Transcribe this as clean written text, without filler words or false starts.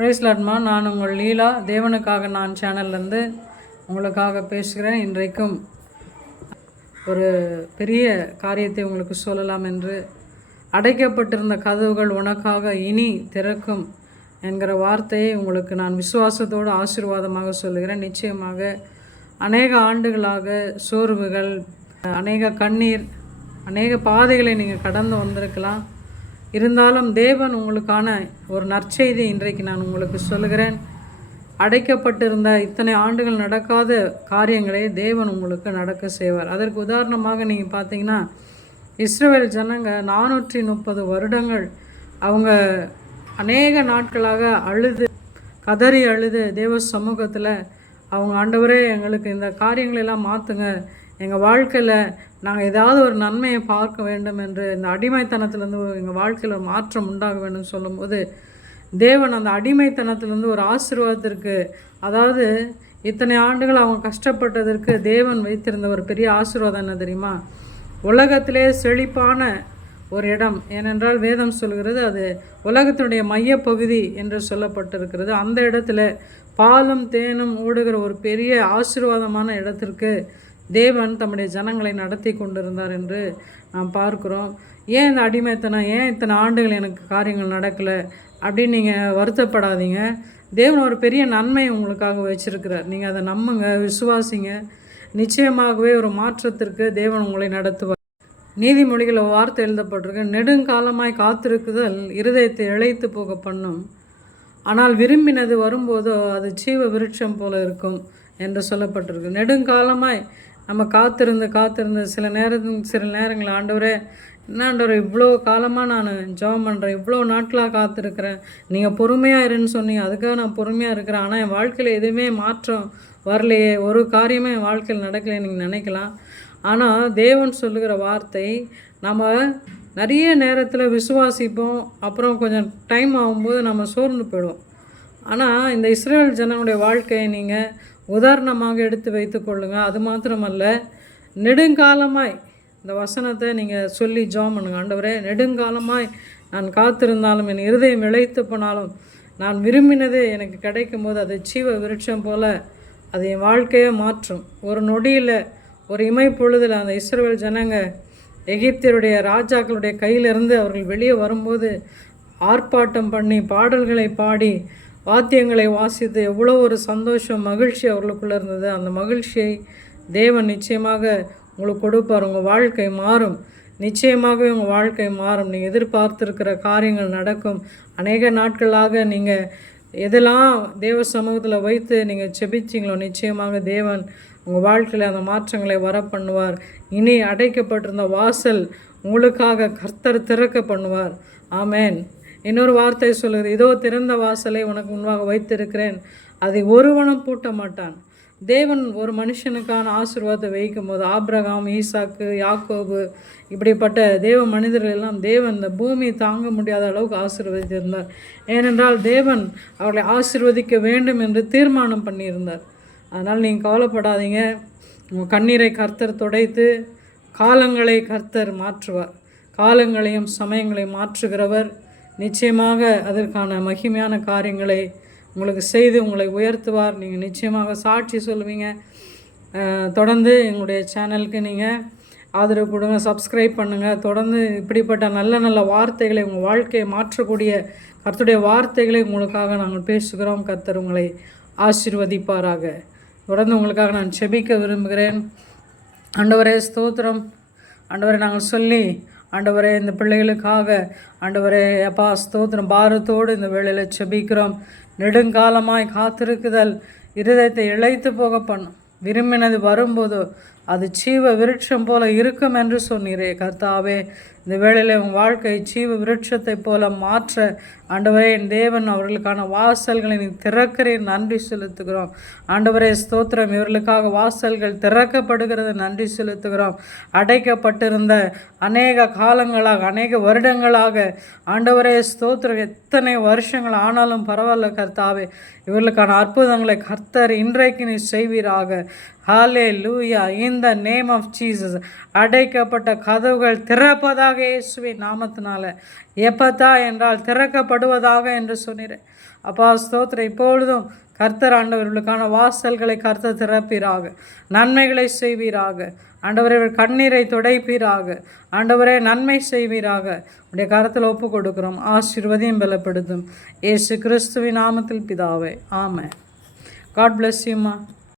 Price லார்ட்மா. நான் உங்கள் லீலா. தேவனுக்காக நான் சேனல்லேருந்து உங்களுக்காக பேசுகிறேன். இன்றைக்கும் ஒரு பெரிய காரியத்தை உங்களுக்கு சொல்லலாம் என்று, அடைக்கப்பட்டிருந்த கதவுகள் உனக்காக இனி திறக்கும் என்கிற வார்த்தையை உங்களுக்கு நான் விசுவாசத்தோடு ஆசீர்வாதமாக சொல்லுகிறேன். நிச்சயமாக அநேக ஆண்டுகளாக சோர்வுகள், அநேக கண்ணீர், அநேக பாதைகளை நீங்கள் கடந்து வந்திருக்கலாம். இருந்தாலும் தேவன் உங்களுக்கான ஒரு நற்செய்தி இன்றைக்கு நான் உங்களுக்கு சொல்லுகிறேன். அடைக்கப்பட்டிருந்த இத்தனை ஆண்டுகள் நடக்காத காரியங்களை தேவன் உங்களுக்கு நடக்க செய்வார். அதற்கு உதாரணமாக நீங்கள் பார்த்தீங்கன்னா, இஸ்ரவேல் ஜனங்க 430 வருடங்கள் அவங்க அநேக நாட்களாக அழுது கதறி அழுது தேவ சமூகத்தில் அவங்க, ஆண்டவரே எங்களுக்கு இந்த காரியங்களெல்லாம் மாற்றுங்க, எங்கள் வாழ்க்கையில் நாங்கள் ஏதாவது ஒரு நன்மையை பார்க்க வேண்டும் என்று, இந்த அடிமைத்தனத்திலேருந்து எங்கள் வாழ்க்கையில் ஒரு மாற்றம் உண்டாக வேண்டும் சொல்லும்போது, தேவன் அந்த அடிமைத்தனத்திலேருந்து ஒரு ஆசீர்வாதத்திற்கு, அதாவது இத்தனை ஆண்டுகள் அவங்க கஷ்டப்பட்டதற்கு தேவன் வைத்திருந்த ஒரு பெரிய ஆசீர்வாதம் என்ன தெரியுமா? உலகத்திலே செழிப்பான ஒரு இடம். ஏனென்றால் வேதம் சொல்கிறது அது உலகத்தினுடைய மையப்பகுதி என்று சொல்லப்பட்டிருக்கிறது. அந்த இடத்துல பாலும் தேனும் ஓடுகிற ஒரு பெரிய ஆசீர்வாதமான இடத்திற்கு தேவன் தம்முடைய ஜனங்களை நடத்தி கொண்டிருந்தார் என்று நாம் பார்க்குறோம். ஏன் இந்த அடிமைத்தனம், ஏன் இத்தனை ஆண்டுகள் எனக்கு காரியங்கள் நடக்கலை அப்படின்னு நீங்கள் வருத்தப்படாதீங்க. தேவன் ஒரு பெரிய நன்மை உங்களுக்காக வச்சுருக்கிறார். நீங்கள் அதை நம்புங்க, விசுவாசிங்க. நிச்சயமாகவே ஒரு மாற்றத்திற்கு தேவன் உங்களை நடத்துவார். நீதிமொழிகள் வார்த்தை எழுதப்பட்டிருக்கு, நெடுங்காலமாய் காத்திருக்குதல் இருதயத்தை இழைத்து போக பண்ணும், ஆனால் விரும்பினது வரும்போதோ அது ஜீவ விருட்சம் போல இருக்கும் என்று சொல்லப்பட்டிருக்கு. நெடுங்காலமாய் நம்ம காத்திருந்து சில நேரங்கள், ஆண்டவரே என்ன ஆண்டவரே இவ்வளோ காலமாக நான் ஜெபம் பண்ணுறேன், இவ்வளோ நாட்களாக காத்திருக்கிறேன், நீங்கள் பொறுமையாக இருன்னு சொன்னீங்க, அதுக்காக நான் பொறுமையாக இருக்கிறேன், ஆனால் என் வாழ்க்கையில் எதுவுமே மாற்றம் வரலையே, ஒரு காரியமே என் வாழ்க்கையில் நடக்கலையே நீங்கள் நினைக்கலாம். ஆனால் தேவன் சொல்லுகிற வார்த்தை, நம்ம நிறைய நேரத்தில் விசுவாசிப்போம், அப்புறம் கொஞ்சம் டைம் ஆகும்போது நம்ம சோர்ந்து போயிடுவோம். ஆனால் இந்த இஸ்ரேல் ஜனங்களுடைய வாழ்க்கையை நீங்கள் உதாரணமாக எடுத்து வைத்து கொள்ளுங்கள். அது மாத்திரமல்ல, நெடுங்காலமாய் இந்த வசனத்தை நீங்கள் சொல்லி ஜெபம் பண்ணுங்க. ஆண்டவரே, நெடுங்காலமாய் நான் காத்திருந்தாலும், என் இருதயம் இழைத்து போனாலும், நான் விரும்பினது எனக்கு கிடைக்கும் போது அது ஜீவ விருட்சம் போல் அது என் வாழ்க்கையை மாற்றும். ஒரு நொடியில், ஒரு இமைப்பொழுதில் அந்த இஸ்ரவேல் ஜனங்க எகிப்தியருடைய ராஜாக்களுடைய கையிலிருந்து அவர்கள் வெளியே வரும்போது ஆர்ப்பாட்டம் பண்ணி பாடல்களை பாடி வாத்தியங்களை வாசித்து எவ்வளோ ஒரு சந்தோஷம், மகிழ்ச்சி அவர்களுக்குள்ளே இருந்தது. அந்த மகிழ்ச்சியை தேவன் நிச்சயமாக உங்களுக்கு கொடுப்பார். உங்கள் வாழ்க்கை மாறும், நிச்சயமாகவே உங்கள் வாழ்க்கை மாறும். நீங்கள் எதிர்பார்த்துருக்கிற காரியங்கள் நடக்கும். அநேக நாட்களாக நீங்கள் எதெல்லாம் தேவ சமூகத்தில் வைத்து நீங்கள் செபிச்சிங்களோ, நிச்சயமாக தேவன் உங்கள் வாழ்க்கையில் அந்த மாற்றங்களை வர பண்ணுவார். இனி அடைக்கப்பட்டிருந்த வாசல் உங்களுக்காக கர்த்தர் திறக்க பண்ணுவார். ஆமேன். இன்னொரு வார்த்தை சொல்லுது, இதோ திறந்த வாசலை உனக்கு முன்பாக வைத்திருக்கிறேன், அதை ஒருவனும் பூட்ட மாட்டான். தேவன் ஒரு மனுஷனுக்கான ஆசீர்வாதத்தை வைக்கும் போது, ஆபிரகாம், ஈசாக்கு, யாக்கோபு, இப்படிப்பட்ட தேவ மனிதர்கள் எல்லாம் தேவன் இந்த பூமி தாங்க முடியாத அளவுக்கு ஆசீர்வதித்திருந்தார். ஏனென்றால் தேவன் அவர்களை ஆசீர்வதிக்க வேண்டும் என்று தீர்மானம் பண்ணியிருந்தார். அதனால் நீங்கள் கவலைப்படாதீங்க. உங்கள் கண்ணீரை கர்த்தர் துடைத்து காலங்களை கர்த்தர் மாற்றுவார். காலங்களையும் சமயங்களையும் மாற்றுகிறவர். நிச்சயமாக அதற்கான மகிமையான காரியங்களை உங்களுக்கு செய்து உங்களை உயர்த்துவார். நீங்கள் நிச்சயமாக சாட்சி சொல்லுவீங்க. தொடர்ந்து எங்களுடைய சேனலுக்கு நீங்கள் ஆதரவு கொடுங்க, சப்ஸ்கிரைப் பண்ணுங்கள். தொடர்ந்து இப்படிப்பட்ட நல்ல நல்ல வார்த்தைகளை, உங்கள் வாழ்க்கையை மாற்றக்கூடிய கர்த்தருடைய வார்த்தைகளை உங்களுக்காக நாங்கள் பேசுகிறோம். கர்த்தர் உங்களை ஆசீர்வதிப்பாராக. தொடர்ந்து உங்களுக்காக நான் செபிக்க விரும்புகிறேன். ஆண்டவரே ஸ்தோத்திரம். ஆண்டவரை நாங்கள் சொல்லி, ஆண்டவரே இந்த பிள்ளைகளுக்காக, ஆண்டவரே அப்பா ஸ்தோத்திரம், பாரத்தோடு இந்த வேளையில் செபிக்கிறோம். நெடுங்காலமாய் காத்திருக்குதல் இருதயத்தை இழைத்து போக பண்ணும், விரும்பினது வரும்போது அது ஜீவ விருட்சம் போல இருக்கும் என்று சொன்னீரே கர்த்தாவே. இந்த வேளையில் உங்கள் வாழ்க்கை ஜீவ விருட்சத்தை போல மாற்ற ஆண்டவரே என் தேவன் அவர்களுக்கான வாசல்களை நீ திறக்கிறேன், நன்றி செலுத்துகிறோம். ஆண்டவரே ஸ்தோத்திரம், இவர்களுக்காக வாசல்கள் திறக்கப்படுகிறது, நன்றி செலுத்துகிறோம். அடைக்கப்பட்டிருந்த அநேக காலங்களாக, அநேக வருடங்களாக, ஆண்டவரே ஸ்தோத்திரம், எத்தனை வருஷங்கள் ஆனாலும் பரவாயில்ல கர்த்தாவே, இவர்களுக்கான அற்புதங்களை கர்த்தர் இன்றைக்கு நீ செய்வீராக. ஹalleluya. In the name of Jesus. அடைக்கப்பட்ட கதவுகள் திறப்பதாக இயேசுவின் நாமத்தினால. எப்பதா என்றால் திறக்கப்படுவதாக என்று சொன்னீரேன். அப்பா ஸ்தோத்திரம். இப்பொழுதும் கர்த்தர் ஆண்டவர்களுக்கான வாசல்களை கர்த்தர் திறப்பீராக. நன்மைகளை செய்வீராக. ஆண்டவரே கண்ணீரை துடைப்பீராக. ஆண்டவரே நன்மை செய்வீராக. உடைய கரத்தில் ஒப்பு கொடுக்கிறோம். ஆசீர்வதியும் பலப்படுத்தும். இயேசு கிறிஸ்துவின் நாமத்தில் பிதாவே, ஆமென். God bless you, ma.